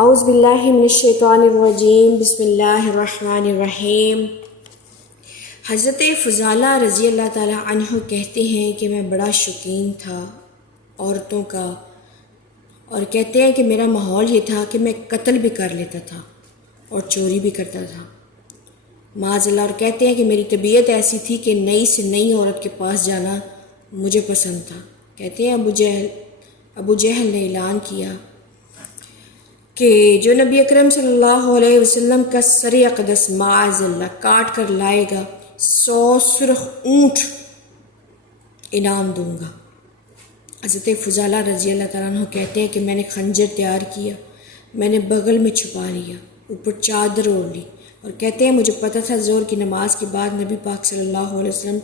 اعوذ باللہ من الشیطان الرجیم، بسم اللہ الرحمن الرحیم۔ حضرت فضالہ رضی اللہ تعالیٰ عنہ کہتے ہیں کہ میں بڑا شوقین تھا عورتوں کا، اور کہتے ہیں کہ میرا ماحول یہ تھا کہ میں قتل بھی کر لیتا تھا اور چوری بھی کرتا تھا معاذ اللہ، اور کہتے ہیں کہ میری طبیعت ایسی تھی کہ نئی سے نئی عورت کے پاس جانا مجھے پسند تھا۔ کہتے ہیں ابو جہل نے اعلان کیا کہ جو نبی اکرم صلی اللہ علیہ وسلم کا سر اقدس معاذ اللہ کاٹ کر لائے گا 100 سرخ اونٹ انعام دوں گا۔ حضرت فضالہ رضی اللہ تعالیٰ عنہ کہتے ہیں کہ میں نے خنجر تیار کیا، میں نے بغل میں چھپا لیا، اوپر چادر اوڑھ لی، اور کہتے ہیں مجھے پتہ تھا ظہر کی نماز کے بعد نبی پاک صلی اللہ علیہ وسلم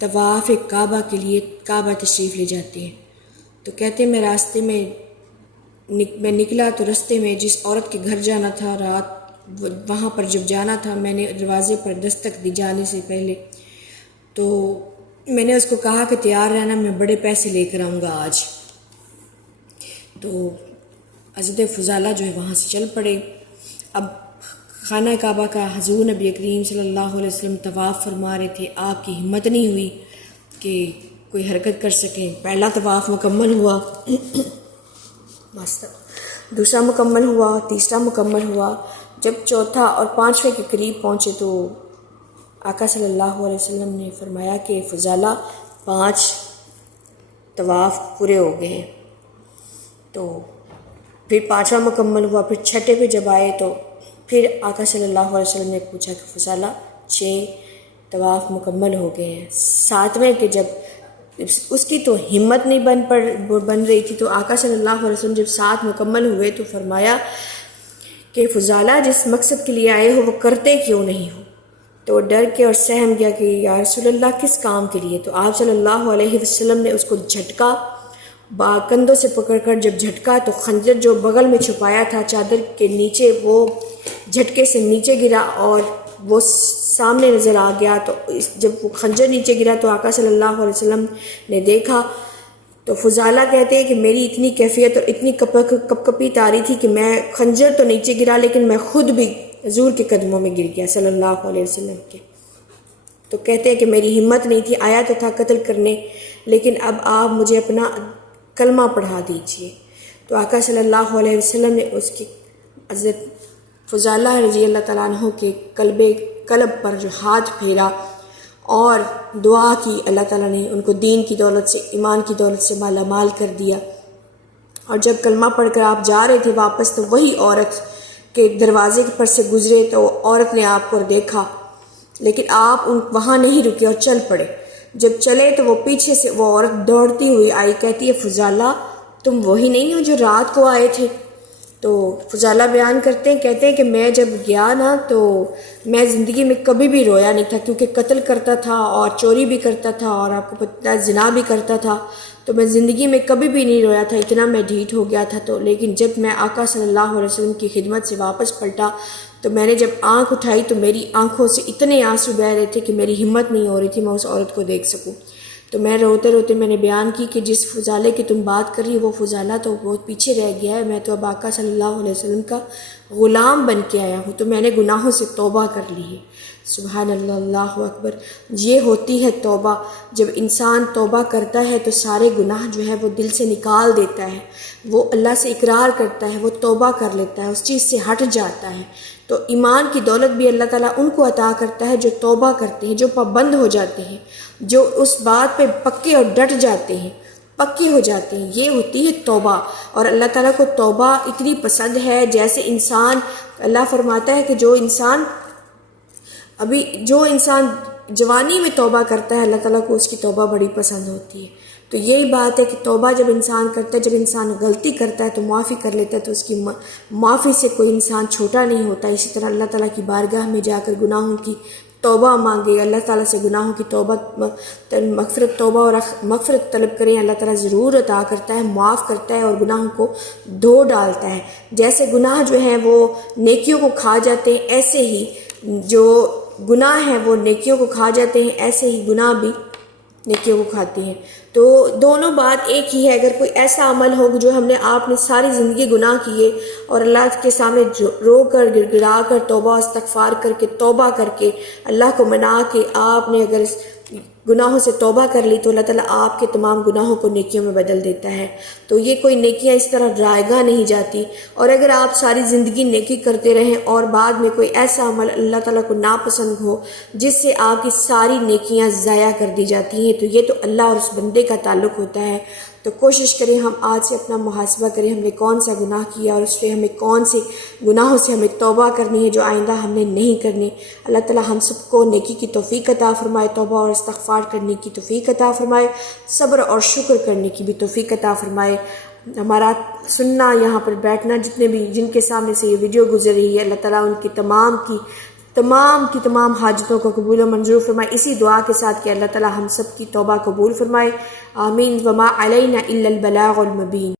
طواف کعبہ کے لیے کعبہ تشریف لے جاتے ہیں۔ تو کہتے ہیں میں راستے میں نکلا تو راستے میں جس عورت کے گھر جانا تھا رات، وہاں پر جب جانا تھا میں نے دروازے پر دستک دی جانے سے پہلے تو میں نے اس کو کہا کہ تیار رہنا، میں بڑے پیسے لے کر آؤں گا آج۔ تو حضرت فضالہ جو ہے وہاں سے چل پڑے۔ اب خانہ کعبہ کا حضور نبی کریم صلی اللہ علیہ وسلم طواف فرما رہے تھے، آپ کی ہمت نہیں ہوئی کہ کوئی حرکت کر سکیں۔ پہلا طواف مکمل ہوا، دوسرا مکمل ہوا، تیسرا مکمل ہوا۔ جب چوتھا اور پانچویں کے قریب پہنچے تو آقا صلی اللہ علیہ وسلم نے فرمایا کہ فضالہ 5 طواف پورے ہو گئے ہیں۔ تو پھر 5واں مکمل ہوا، پھر 6 پہ جب آئے تو پھر آقا صلی اللہ علیہ وسلم نے پوچھا کہ فضالہ 6 طواف مکمل ہو گئے ہیں۔ 7ویں کے جب اس کی تو ہمت نہیں بن رہی تھی، تو آقا صلی اللہ علیہ وسلم جب 7 مکمل ہوئے تو فرمایا کہ فضالہ جس مقصد کے لیے آئے ہو وہ کرتے کیوں نہیں ہو؟ تو وہ ڈر کے اور سہم گیا کہ یا رسول اللہ کس کام کے لیے؟ تو آپ صلی اللہ علیہ وسلم نے اس کو جھٹکا، کندھوں سے پکڑ کر جب جھٹکا تو خنجر جو بغل میں چھپایا تھا چادر کے نیچے وہ جھٹکے سے نیچے گرا اور وہ سامنے نظر آ گیا۔ تو جب وہ خنجر نیچے گرا تو آقا صلی اللہ علیہ وسلم نے دیکھا تو فضالہ کہتے ہیں کہ میری اتنی کیفیت اور اتنی کپی تاری تھی کہ میں خنجر تو نیچے گرا لیکن میں خود بھی حضور کے قدموں میں گر گیا صلی اللہ علیہ وسلم کے۔ تو کہتے ہیں کہ میری ہمت نہیں تھی، آیا تو تھا قتل کرنے، لیکن اب آپ مجھے اپنا کلمہ پڑھا دیجئے۔ تو آقا صلی اللہ علیہ وسلم نے اس کی حضرت فضالہ رضی اللہ تعالیٰ عنہ کے قلب پر جو ہاتھ پھیرا اور دعا کی، اللہ تعالیٰ نے ان کو دین کی دولت سے، ایمان کی دولت سے مالا مال کر دیا۔ اور جب کلمہ پڑھ کر آپ جا رہے تھے واپس تو وہی عورت کے دروازے پر سے گزرے تو عورت نے آپ کو دیکھا، لیکن آپ وہاں نہیں رکے اور چل پڑے۔ جب چلے تو وہ پیچھے سے وہ عورت دوڑتی ہوئی آئی، کہتی ہے فضالہ تم وہی نہیں ہو جو رات کو آئے تھے؟ تو فضالہ بیان کرتے ہیں، کہتے ہیں کہ میں جب گیا نا تو میں زندگی میں کبھی بھی رویا نہیں تھا، کیونکہ قتل کرتا تھا اور چوری بھی کرتا تھا اور آپ کو پتہ ہے زنا بھی کرتا تھا، تو میں زندگی میں کبھی بھی نہیں رویا تھا، اتنا میں ڈھیٹ ہو گیا تھا۔ تو لیکن جب میں آقا صلی اللہ علیہ وسلم کی خدمت سے واپس پلٹا تو میں نے جب آنکھ اٹھائی تو میری آنکھوں سے اتنے آنسو بہہ رہے تھے کہ میری ہمت نہیں ہو رہی تھی میں اس عورت کو دیکھ سکوں۔ تو میں روتے روتے میں نے بیان کی کہ جس فضالے کی تم بات کر رہی وہ فضالہ تو بہت پیچھے رہ گیا ہے، میں تو اب آقا صلی اللہ علیہ وسلم کا غلام بن کے آیا ہوں، تو میں نے گناہوں سے توبہ کر لی ہے۔ سبحان اللہ، اللہ اکبر۔ یہ ہوتی ہے توبہ، جب انسان توبہ کرتا ہے تو سارے گناہ جو ہے وہ دل سے نکال دیتا ہے، وہ اللہ سے اقرار کرتا ہے، وہ توبہ کر لیتا ہے، اس چیز سے ہٹ جاتا ہے۔ تو ایمان کی دولت بھی اللہ تعالیٰ ان کو عطا کرتا ہے جو توبہ کرتے ہیں، جو پابند ہو جاتے ہیں، جو اس بات پہ پکے اور ڈٹ جاتے ہیں، پکے ہو جاتے ہیں، یہ ہوتی ہے توبہ۔ اور اللہ تعالیٰ کو توبہ اتنی پسند ہے، جیسے انسان، اللہ فرماتا ہے کہ جو انسان جوانی میں توبہ کرتا ہے اللہ تعالیٰ کو اس کی توبہ بڑی پسند ہوتی ہے۔ تو یہی بات ہے کہ توبہ جب انسان کرتا ہے، جب انسان غلطی کرتا ہے تو معافی کر لیتا ہے، تو اس کی معافی سے کوئی انسان چھوٹا نہیں ہوتا۔ اسی طرح اللہ تعالیٰ کی بارگاہ میں جا کر گناہوں کی توبہ مانگے، اللہ تعالیٰ سے گناہوں کی توبہ اور مغفرت طلب کریں، اللہ تعالیٰ ضرور عطا کرتا ہے، معاف کرتا ہے اور گناہوں کو دھو ڈالتا ہے۔ جیسے گناہ جو ہیں وہ نیکیوں کو کھا جاتے ہیں، ایسے ہی جو گناہ ہیں وہ نیکیوں کو کھا جاتے ہیں، ایسے ہی گناہ بھی نیکیوں کو کھاتی ہیں۔ تو دونوں بات ایک ہی ہے، اگر کوئی ایسا عمل ہو جو ہم نے آپ نے ساری زندگی گناہ کیے اور اللہ کے سامنے رو کر گڑ گڑا کر توبہ استغفار کر کے توبہ کر کے اللہ کو منا کے آپ نے اگر اس گناہوں سے توبہ کر لی تو اللہ تعالیٰ آپ کے تمام گناہوں کو نیکیوں میں بدل دیتا ہے۔ تو یہ کوئی نیکیاں اس طرح رائے گاہ نہیں جاتی، اور اگر آپ ساری زندگی نیکی کرتے رہیں اور بعد میں کوئی ایسا عمل اللہ تعالیٰ کو ناپسند ہو جس سے آپ کی ساری نیکیاں ضائع کر دی جاتی ہیں، تو یہ تو اللہ اور اس بندے کا تعلق ہوتا ہے۔ تو کوشش کریں ہم آج سے اپنا محاسبہ کریں ہم نے کون سا گناہ کیا اور اس سے ہمیں کون سے گناہوں سے ہمیں توبہ کرنی ہے جو آئندہ ہم نے نہیں کرنی۔ اللہ تعالیٰ ہم سب کو نیکی کی توفیق عطا فرمائے، توبہ اور استغفار کرنے کی توفیق عطا فرمائے، صبر اور شکر کرنے کی بھی توفیق عطا فرمائے۔ ہمارا سننا، یہاں پر بیٹھنا، جتنے بھی جن کے سامنے سے یہ ویڈیو گزر رہی ہے، اللہ تعالیٰ ان کی تمام حاجتوں کو قبول و منظور فرمائے، اسی دعا کے ساتھ کہ اللہ تعالیٰ ہم سب کی توبہ قبول فرمائے۔ آمین۔ وما علینا الا البلاغ المبین۔